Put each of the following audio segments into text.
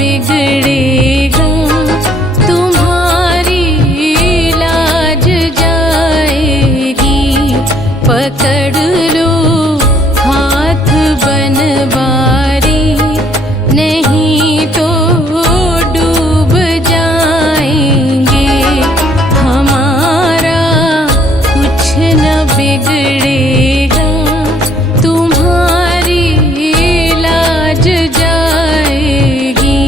बिगड़ेगा, तुम्हारी लाज जाएगी। पकड़ लो हाथ बनवारी, नहीं तो डूब जाएंगे। हमारा कुछ न बिगड़ेगा, तुम्हारी लाज जाएगी।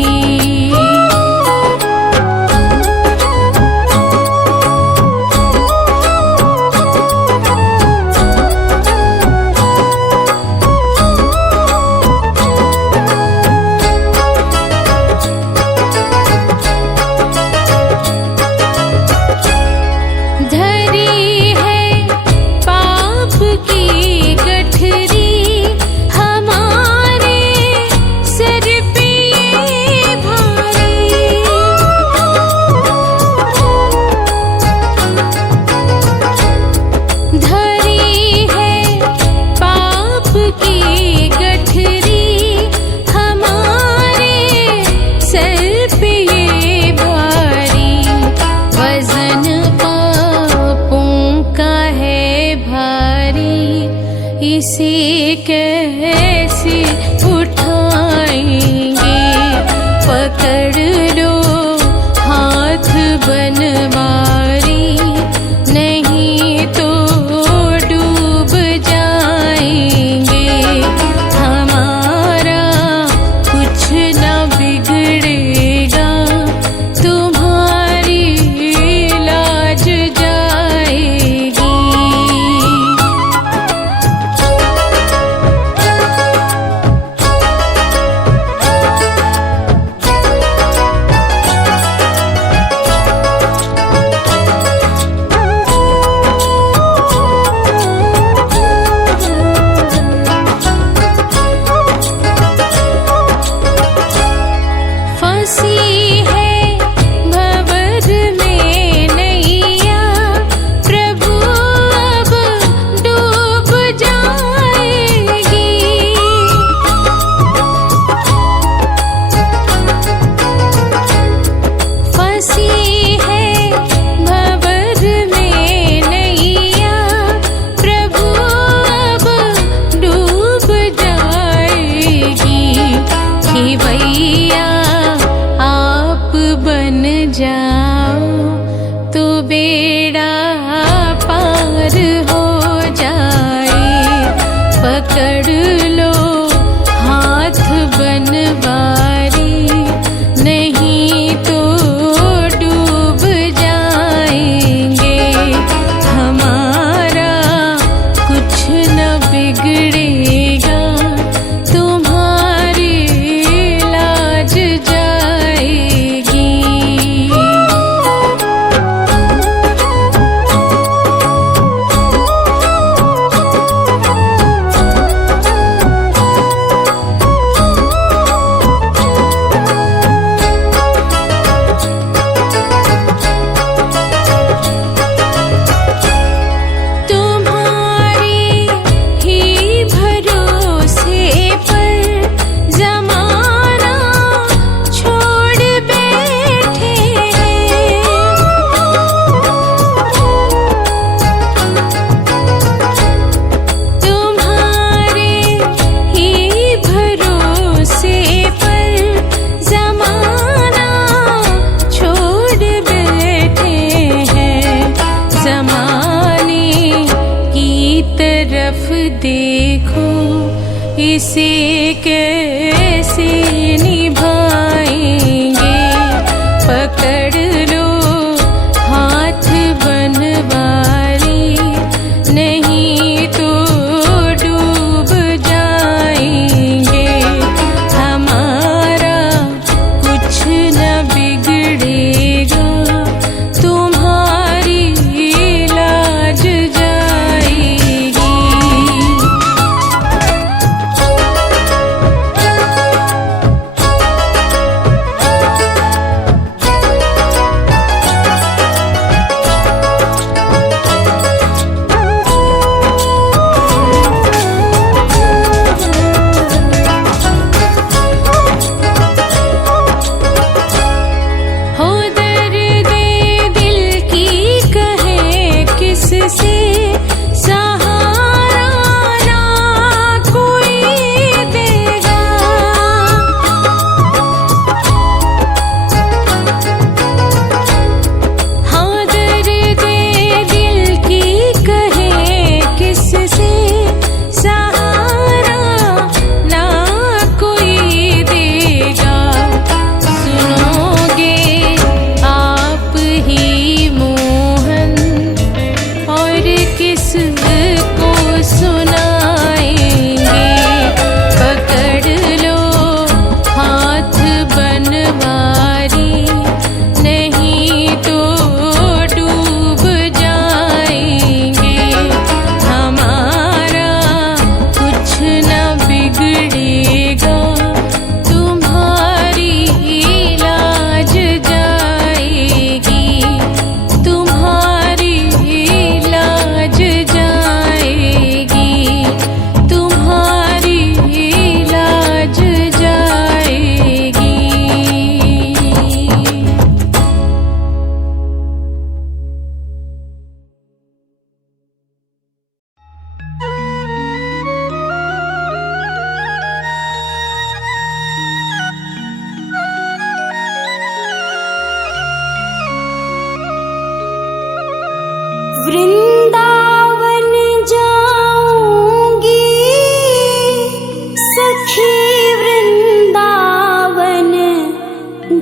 धरी है पाप की गठरी, हमारे सिर पे ये भारी। धरी है पाप की गठरी, हमारे सिर पे ये भारी। वजन का है भारी, इसे कैसे उठाएंगे। पकड़ लो हाथ बनवारी, नहीं तो डूब जाएंगे। हमारा कुछ न बिगड़ेगा, तुम्हारी लाज जाएगी। फंसी है भंवर में नैया, प्रभु अब डूब जाएगी। फंसी है भंवर में नैया, प्रभु अब डूब जाएगी। खिवैया आप बन जाओ तो बेड़ा पार हो जाए। पकड़ लो हाथ बनवारी, नहीं तो डूब जाएंगे। हमारा कुछ न बिगड़ेगा, तुम्हारी लाज जाएगी। तुम्हारे ही भरोसे पर ज़माना छोड़ बैठे हैं। तुम्हारे ही भरोसे पर ज़माना छोड़ बैठे हैं। ज़माने की तरफ देखो, इसे कैसे निभाएंगे। पकड़ लो हाथ बनवारी, नहीं तो डूब जाएंगे। हमारा कुछ न बिगड़ेगा, तुम्हारी लाज जाएगी।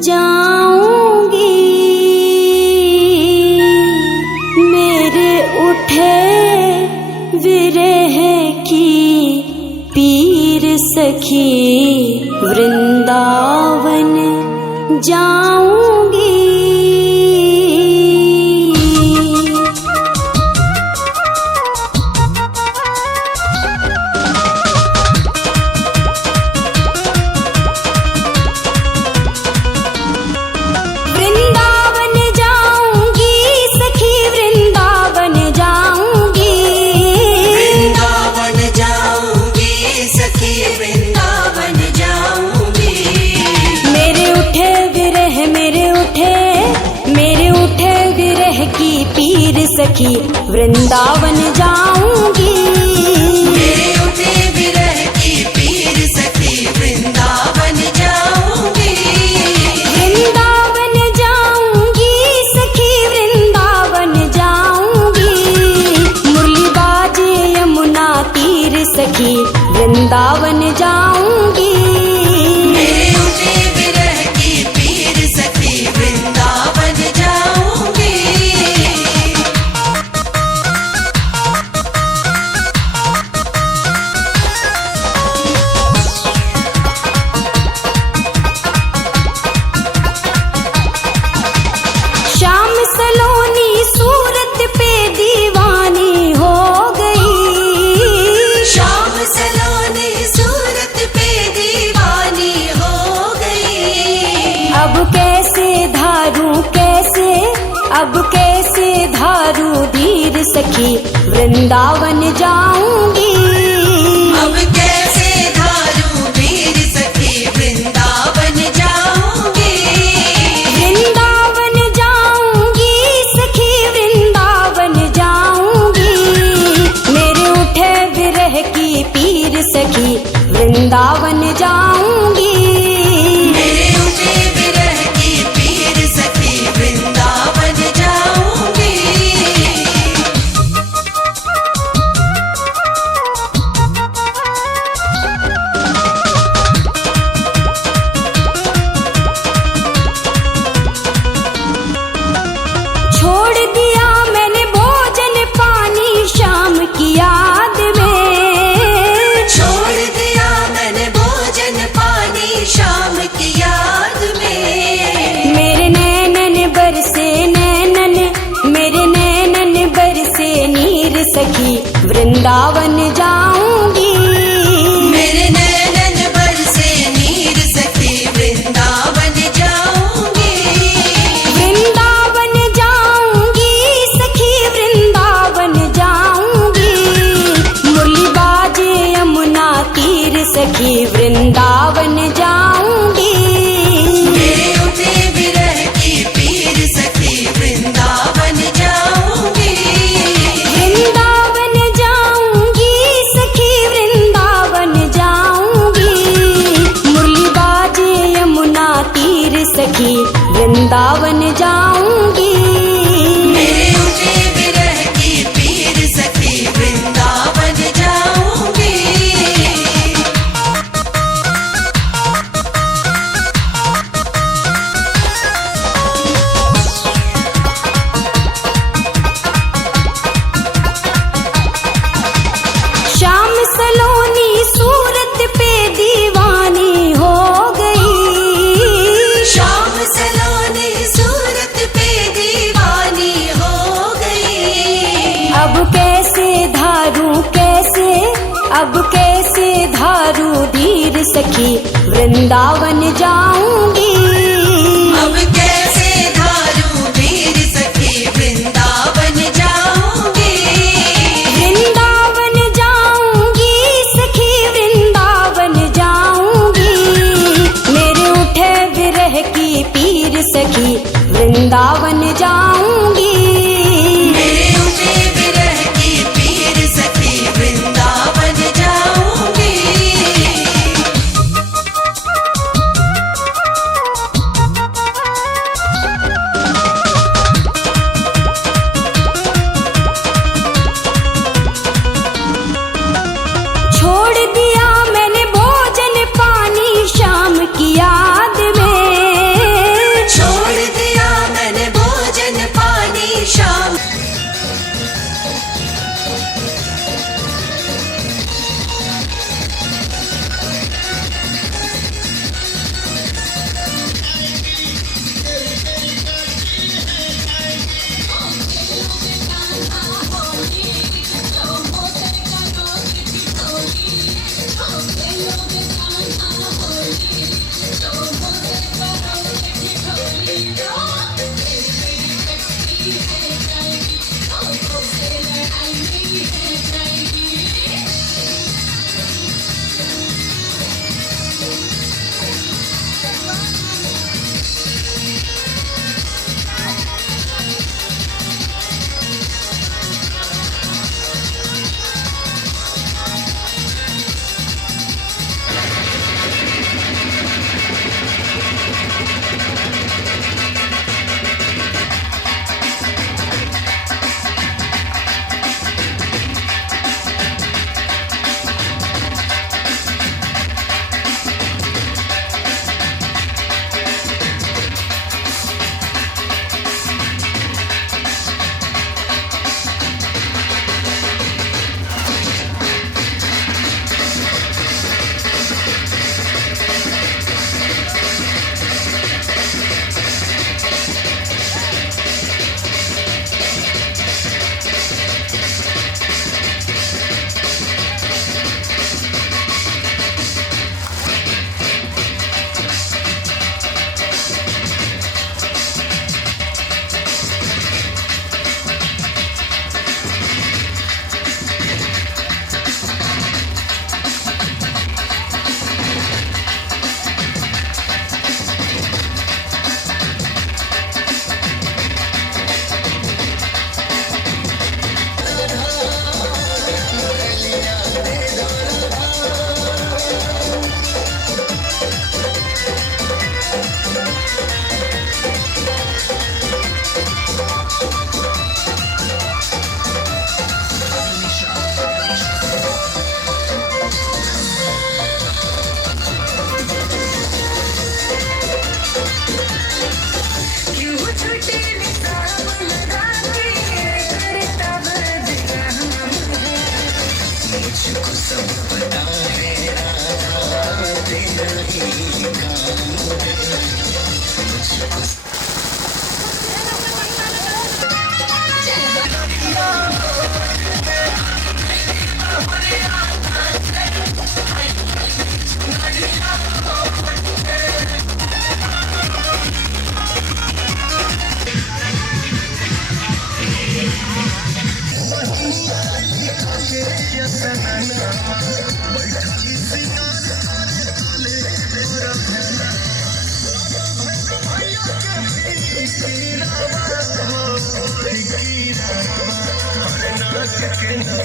जाऊंगी। मेरे उठे विरह की पीर सखी, वृंदावन जाऊंगी। वृंदावन जाऊंगी सखी, वृंदावन जाऊंगी। वृंदावन जाऊंगी सखी, वृंदावन जाऊंगी। मेरे उठे विरह, मेरे उठे विरह की पीर सखी, वृंदावन जाऊंगी। मेरे उठे विरह की पीर सखी, वृंदावन जाऊंगी। वृंदावन जाऊंगी सखी, वृंदावन जाऊंगी। मुरली बाजे यमुना तीर सखी, वृंदावन जाऊंगी। मेरे उठे विरह की पीर सखी, वृंदावन जाऊंगी। श्याम सलोनी सूरत पे दीवानी हो गई। श्याम सलोनी सूरत पे दीवानी हो गई। अब कैसे धारू धीर सखी, वृंदावन जाऊंगी। अब कैसे धारू धीर सखी, वृंदावन जाऊंगी। वृंदावन जाऊंगी सखी, वृंदावन जाऊंगी। मेरे उठे विरह की पीर सखी, वृंदावन जाऊंगी। मेरे उठे विरह की पीर सखी, वृंदावन जाऊंगी। छोड़ दिया मैंने भोजन पानी शाम की याद में। छोड़ दिया मैंने भोजन पानी शाम की याद में। मेरे नैनन बरसे नीर सखी, वृंदावन जाऊंगी। मेरे नैनन बरसे नीर सखी, वृंदावन जाऊंगी। वृंदावन जाऊंगी सखी, वृंदावन जाऊंगी। मुरली बाजे यमुना तीर सखी, वृंदावन जाऊंगी। मेरे उठे विरह की पीर सखी, वृंदावन जाऊंगी। वृंदावन जाऊंगी सखी, वृंदावन जाऊंगी। मुरली बाजे यमुना तीर सखी, वृंदावन जाऊंगी। मेरे उठे विरह की पीर सखी, वृंदावन जाऊंगी। श्याम सलोनी सूरत पे दीवानी हो गई। श्याम सलोनी सूरत पे दीवानी हो गई। अब कैसे धारू धीर सखी, वृंदावन जाऊंगी। अब कैसे धारू धीर सखी, वृंदावन जाऊंगी। वृंदावन जाऊंगी सखी, वृंदावन जाऊंगी। मेरे उठे विरह की पीर सखी, वृंदावन जाऊंगी। मेरे उठे विरह की पीर सखी, वृंदावन जाऊंगी। दिया मैंने भोजन पानी शाम की याद में।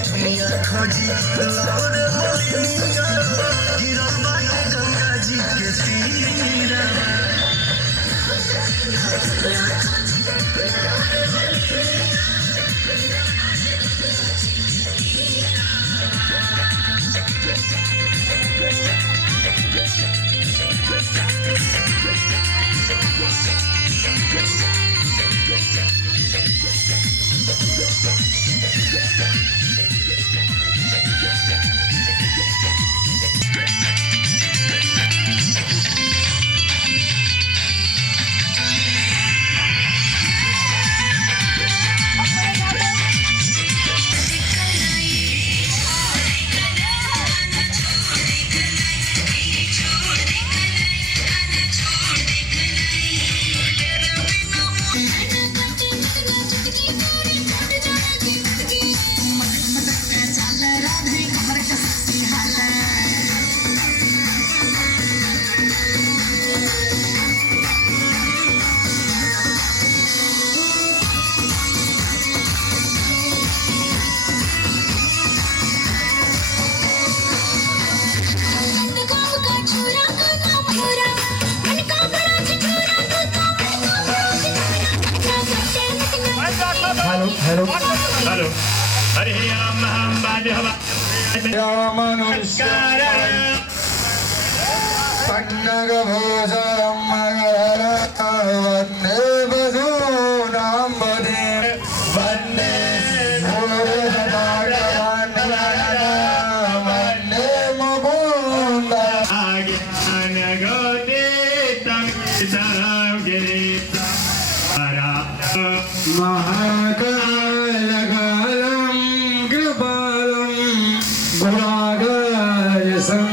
दुनिया खोजी लौर मलिनिया गिरल बाटे गंगा जी के तीरा हेलो हरे राम नमस्कार पन्नग भूषणं वन्दे वसूनां वदे वन्दे वन्दे मुकुन्द महाकालकालं कृपालं गुणागरसं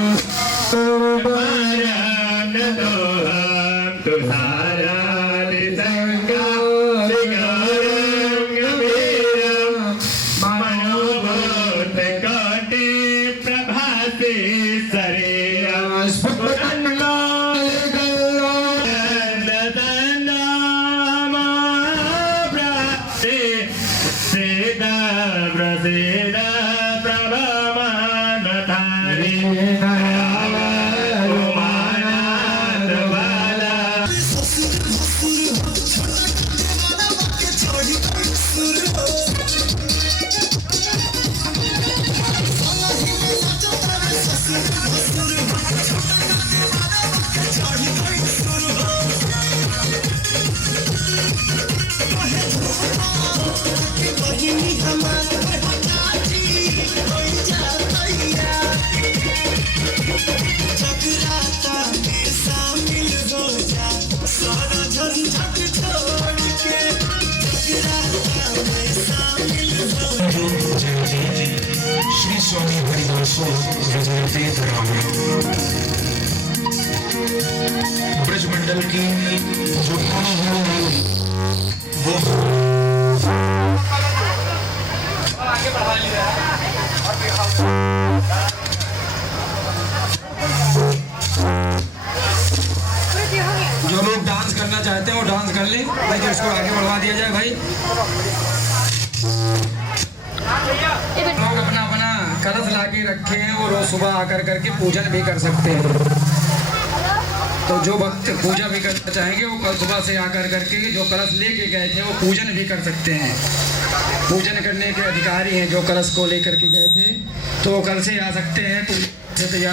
श्री स्वामी हरिदासो वेद राम ब्रजमंडल की जो वो जो लोग डांस करना चाहते हैं वो डांस कर ले भाई, तो इसको आगे बढ़वा दिया जाए भाई। लोग अपना अपना कलश लाके रखे हैं, वो रोज सुबह आकर करके पूजन भी कर सकते हैं। तो जो भक्त पूजा भी करना चाहेंगे वो कल सुबह से आकर करके जो कलश लेके गए थे वो पूजन भी कर सकते हैं। पूजन करने के अधिकारी हैं जो कलश को लेकर के गए थे, तो वो कल से आ सकते हैं, पूजन से तैयार